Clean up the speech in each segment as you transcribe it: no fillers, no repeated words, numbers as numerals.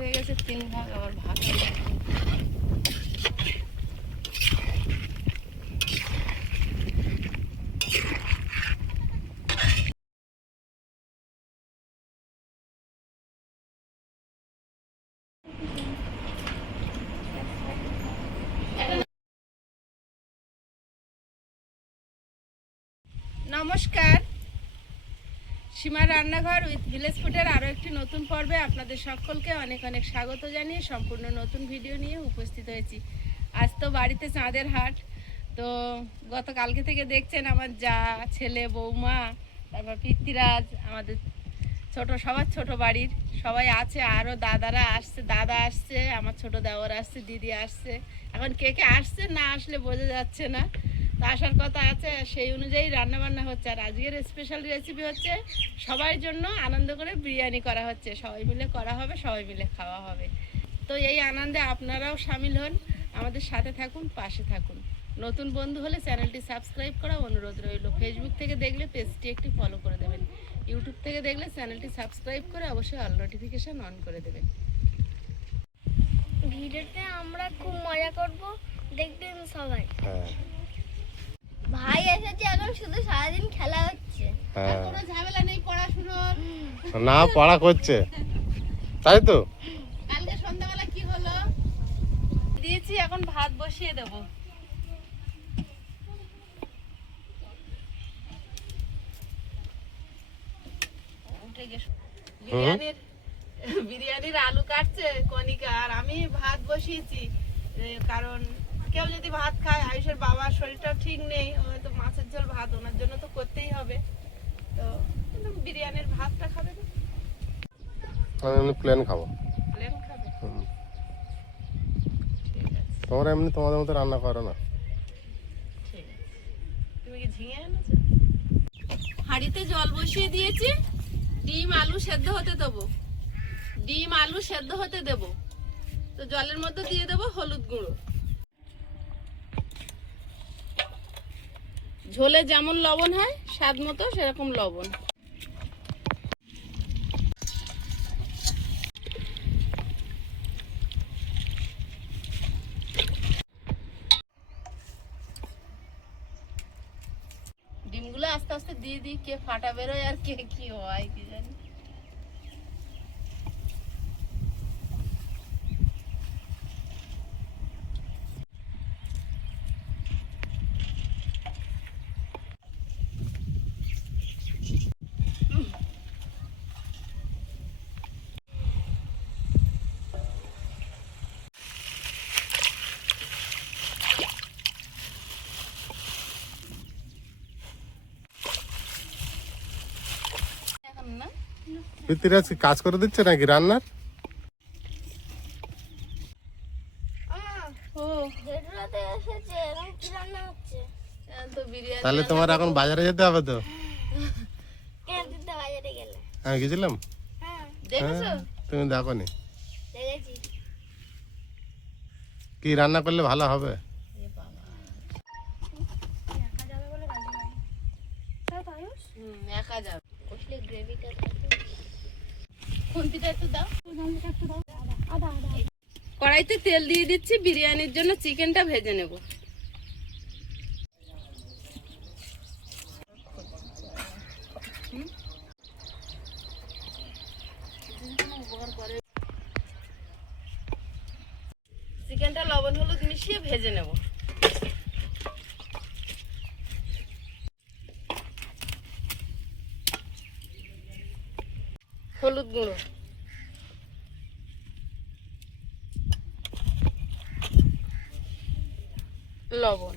হয়ে গেছে 3 ভাগ, আবার ভাত নমস্কার, সীমার রান্নাঘর উইথ ভিলেজ ফুডের আরও একটি নতুন পর্বে আপনাদের সকলকে অনেক অনেক স্বাগত জানিয়ে সম্পূর্ণ নতুন ভিডিও নিয়ে উপস্থিত হয়েছি। আজ তো বাড়িতে চাঁদের হাট, তো গতকালকে থেকে দেখছেন আমার যা, ছেলে, বৌমা, তারপর পিতৃরাজ, আমাদের সবার ছোট বাড়ির সবাই আছে, আরও দাদারা আসছে, দাদা আসছে, আমার ছোট দেওর আসছে, দিদি আসছে। এখন কে কে আসছে না আসলে বোঝা যাচ্ছে না, তো আসার কথা আছে, সেই অনুযায়ী রান্নাবান্না হচ্ছে। আর আজকের স্পেশাল রেসিপি হচ্ছে সবার জন্য আনন্দ করে বিরিয়ানি করা হচ্ছে, সবাই মিলে করা হবে, সবাই মিলে খাওয়া হবে। তো এই আনন্দে আপনারাও সামিল হন, আমাদের সাথে থাকুন, পাশে থাকুন। নতুন বন্ধু হলে চ্যানেলটি সাবস্ক্রাইব করা অনুরোধ রইল। ফেসবুক থেকে দেখলে পেজটি একটি ফলো করে দেবেন, ইউটিউব থেকে দেখলে চ্যানেলটি সাবস্ক্রাইব করে অবশ্যই অল নোটিফিকেশন অন করে দেবেন। ভিডিওতে আমরা খুব মজা করব, দেখবেন সবাই। ভাই এসেছে, এখন শুধু সারাদিন খেলা হচ্ছে, আর কোনো ঝামেলা নেই পড়াশোনার। না, পড়া করছে, তাই তো। কালকে সন্ধ্যাবেলা কি হলো দিয়েছি, এখন ভাত বসিয়ে দেবো। বিরিয়ানির আলু কাটছে কণিকা, আর আমি ভাত বসিয়েছি। কারণ কেউ যদি ভাত খায়, আয়ুষের বাবার শরীরটা ঠিক নেই, হয়তো মাছের ঝোল ভাত ওনার জন্য তো করতেই হবে, তো বিরিয়ানির ভাতটা খাবে না, আমি প্লেন খাবো। প্লেন খাবে, ঠিক আছে। তোমরা এমনি তোমাদের মতো রান্না করো না। ঠিক আছে, তুমি কি ঝিঙে এনেছো? হাঁড়িতে জল বসিয়ে দিয়েছি, ডিম আলু সেদ্ধ হতে দেবো, ডিম আলু সেদ্ধ হতে দেবো। তো জলের মধ্যে দিয়ে দেবো হলুদ গুঁড়ো, ঝোলে যেমন লবণ হয় স্বাদ মতো সেরকম লবণ। ডিমগুলো আস্তে আস্তে দিয়ে দিই, কে ফাটা বেরোয় আর কে কি হয় কি জানি। পিতৃরাজ কাজ করে দিচ্ছে নাকি রান্নার? তাহলে তোমার এখন বাজারে যেতে হবে তো। হ্যাঁ, গেছিলাম। তুমি দেখো নি কি রান্না করলে ভালো হবে? কড়াইতে তেল দিয়ে দিচ্ছি, বিরিয়ানির জন্য চিকেনটা ভেজে নেব। চিকেনটা লবণ হলুদ মিশিয়ে ভেজে নেব। হলুদ গুঁড়ো, লবণ,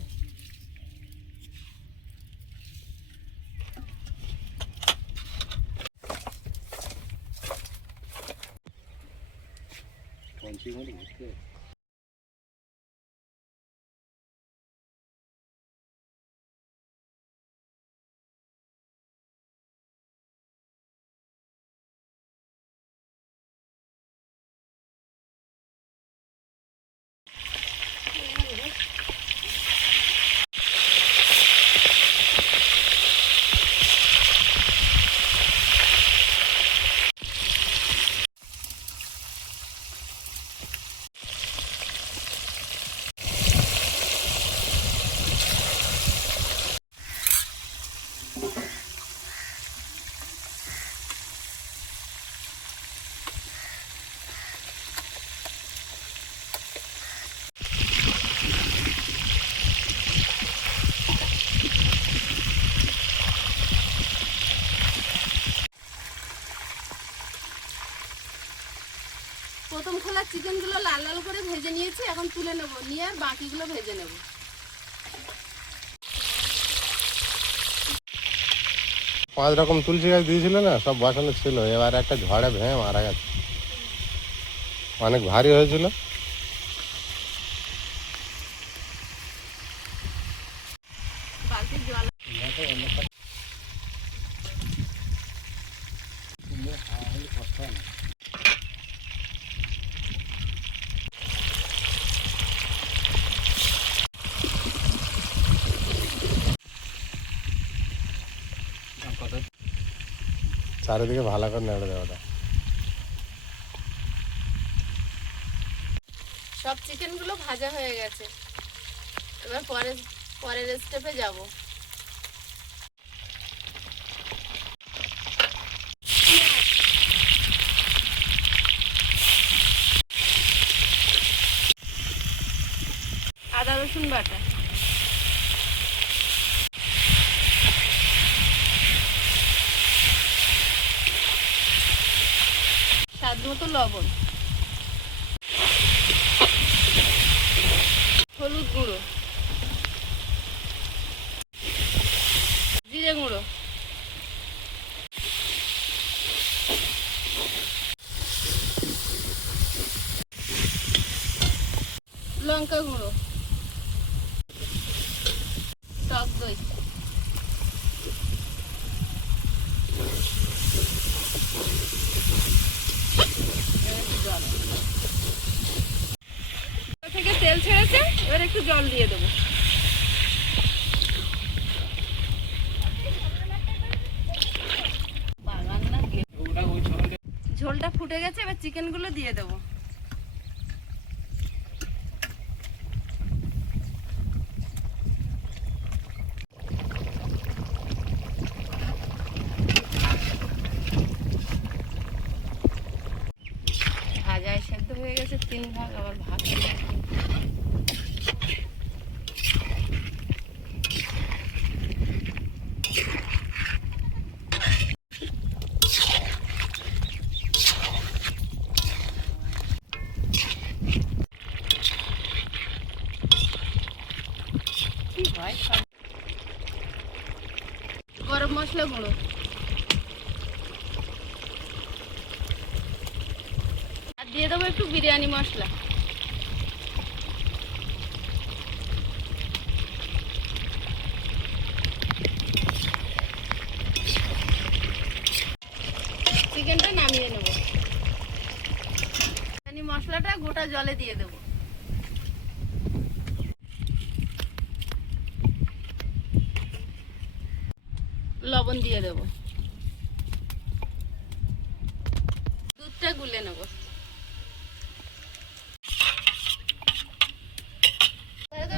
প্রথম খোলা চিকেনগুলো লাল লাল করে ভেজে নিয়েছি, এখন তুলে নেব, নিয়ে আর বাকিগুলো ভেজে নেব। পাঁচ রকম তুলসী গাছ দিয়েছিল না, সব বসানো ছিল, এবার একটা ঝড়ে ভেঙে মারা গেছে। অনেক ভারী হয়েছিল। বালতির জল চারিদিকে ভালো করে নেড়ে দেওয়াটা। সব চিকেনগুলো ভাজা হয়ে গেছে, এবার পরের স্টেপে যাব। আদা রসুন বাটা, স্বাদ মতো লবণ, হলুদ গুঁড়ো, জিরে গুঁড়ো, লঙ্কা গুঁড়ো, টক দই, জল থেকে তেল ছেড়েছে, এবার একটু জল দিয়ে দেবো। ঝোলটা ফুটে গেছে, এবার চিকেনগুলো দিয়ে দেবো। ভাজায় সেদ্ধ হয়ে গেছে 3 ভাগ, আবার ভাত হয়ে গেছে। গরম মশলা গুঁড়ো, আর দিয়ে দেবো একটু বিরিয়ানি মশলা। চিকেনটা নামিয়ে নেব, বিরিয়ানি মশলাটা গোটা জলে দিয়ে দেবো। লবণ দিয়ে দেব, দুধটা গুলে নেব।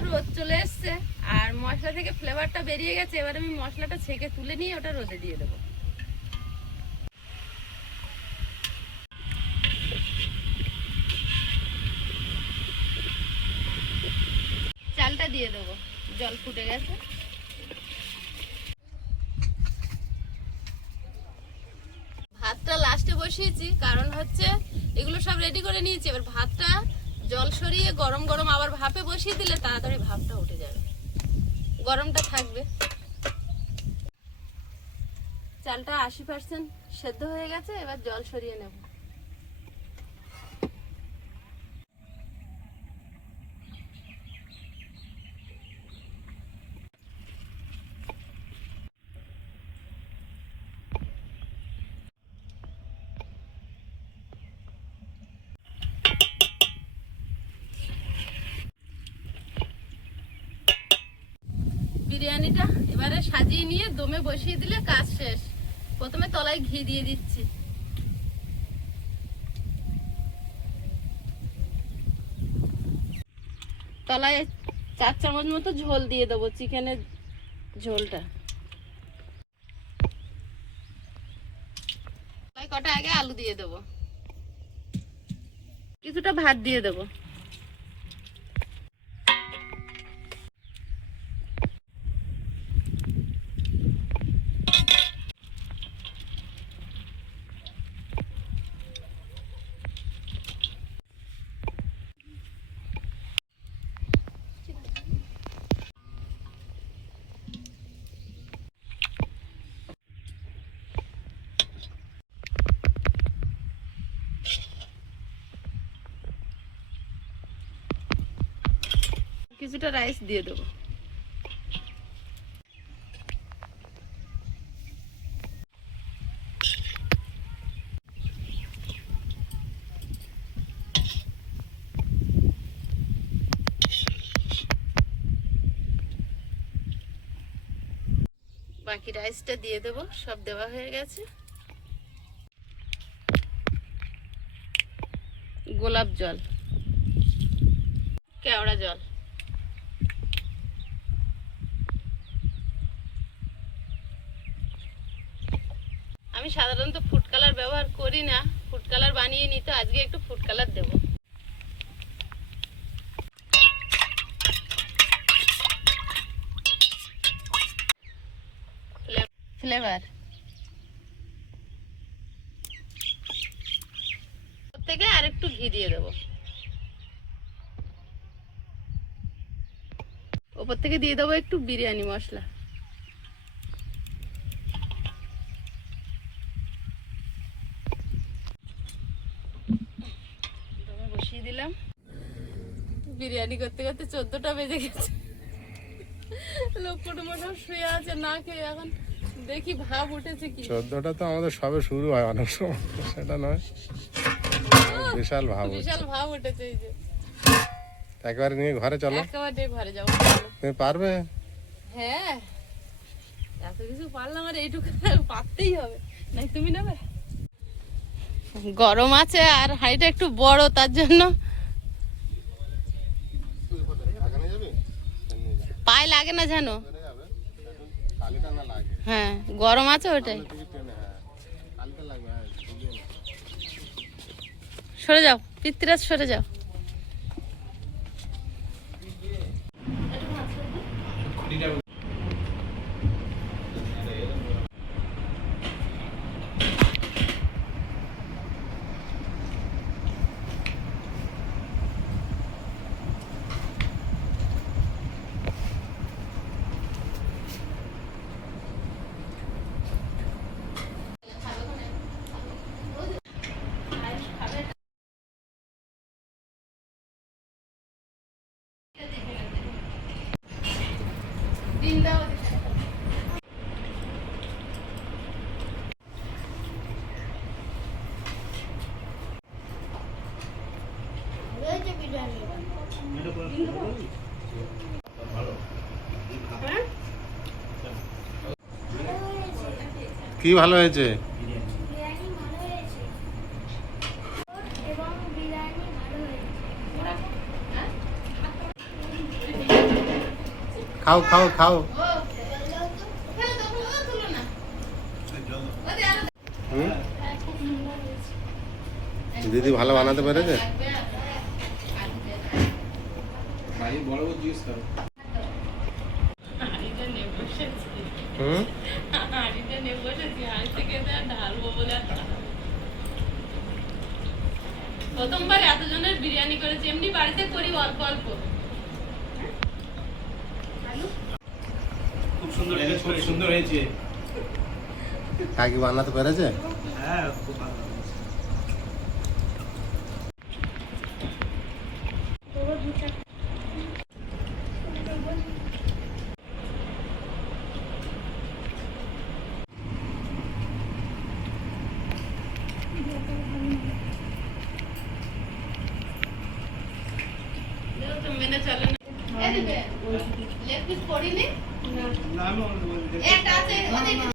রোদ চলে এসছে আর মশলা থেকে ফ্লেভারটা বেরিয়ে গেছে, এবার আমি মশলাটা ছেঁকে তুলে নিয়ে ওটা রোদে দিয়ে দেবো। চালটা দিয়ে দেবো, জল ফুটে গেছে। ভাতটা লাস্টে বসিয়েছি, কারণ হচ্ছে এগুলো সব রেডি করে নিয়েছি, এবার ভাতটা জল সরিয়ে গরম গরম আবার ভাপে বসিয়ে দিলে তাড়াতাড়ি ভাপটা উঠে যাবে, গরমটা থাকবে। চালটা 80% সেদ্ধ হয়ে গেছে, এবার জল সরিয়ে নেব। বিরিয়ানিটা এবারে সাজিয়ে নিয়ে দমে বসিয়ে দিলে কাজ শেষ। প্রথমে তলায় ঘি দিয়ে দিচ্ছি, তলায় 4 চামচ মতো ঝোল দিয়ে দেবো, চিকেনের ঝোলটা। কটা আগে আলু দিয়ে দেবো, কিছুটা ভাত দিয়ে দেবো। কিছুটা রাইস দিয়ে দেবো। বাকি রাইসটা দিয়ে দেবো, সব দেওয়া হয়ে গেছে। গোলাপ জল, কেওড়া জল, আমি সাধারণত ফুড কালার ব্যবহার করি না, ফুড কালার বানিয়ে নিই, তো আজকে একটু ফুড কালার দেবো। ফ্লেভার থেকে আর একটু ঘি দিয়ে দেবো। ওপর থেকে দিয়ে দেবো একটু বিরিয়ানি মশলা। বসিয়ে দিলাম। বিরিয়ানি করতে করতে 14টা বেজে গেছে। লোকটা মোটা শুয়ে আছে না খেয়ে, এখন দেখি ভাব উঠেছে কি। 14টা তো আমাদের সবে শুরু হয় অনেক সময়, সেটা নয়, বিশাল ভাব উঠছে। বিশাল ভাব উঠেছে এই যে। একবারে নিয়ে ঘরে চলো। একেবারে ঘরে যাবো। তুমি পারবে? হ্যাঁ, এত কিছু পারলাম, আর এইটুকু পারতেই হবে। নাই তুমি নেবে? গরম আছে আর হাঁড়িটা একটু বড়, তার জন্য পায়ে লাগে না জানো। হ্যাঁ, গরম আছে ওটাই। সরে যাও পিতৃরাজ, সরে যাও। রয়েছে বিরিয়ানি। কি ভালো হয়েছে? বিরিয়ানি ভালো হয়েছে এবং বিরিয়ানি ভালো হয়েছে। খাও খাও খাও। হুম? দিদি ভালো বানাতে পেরেছে? হুম? প্রথমবার এতজনের বিরিয়ানি করেছি, এমনি বাড়িতে করি অল্প অল্প। খুব সুন্দর হয়েছে। কাকি বানাতে পেরেছে? হ্যাঁ, খুব ভালো। মেনে চলে না। লেগ পিস পড়িনি, না, আমি একটা আছে ওদিকে।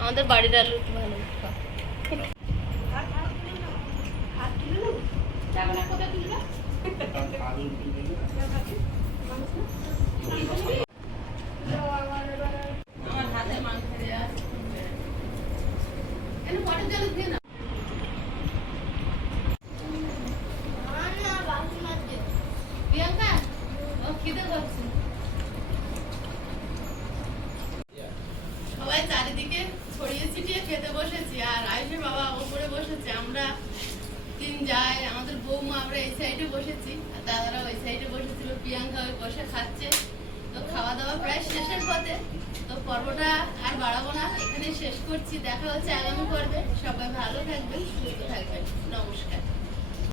আমাদের বাড়ির আলু ভালো। আমার হাতে মাংস দেওয়া আছে। এনে পটের জল দিয়ে না। প্রিয়াঙ্কা, ও খিদে করছে। সবাই চারিদিকে ছড়িয়ে ছিটিয়ে খেতে বসেছি, আর আয়ুষের বাবা ওপরে বসেছে। আমরা তিন যাই, আমাদের বৌমা, আমরা এই সাইডে বসেছি, আর দাদারা ওই সাইডে বসেছিল। প্রিয়াঙ্কা ওই বসে খাচ্ছে, তো খাওয়া দাওয়া প্রায় শেষের পথে, তো পর্বটা আর বাড়াবো না, এখানে শেষ করছি। দেখা হচ্ছে আগামী পর্বে। সবাই ভালো থাকবেন, সুস্থ থাকবেন। নমস্কার।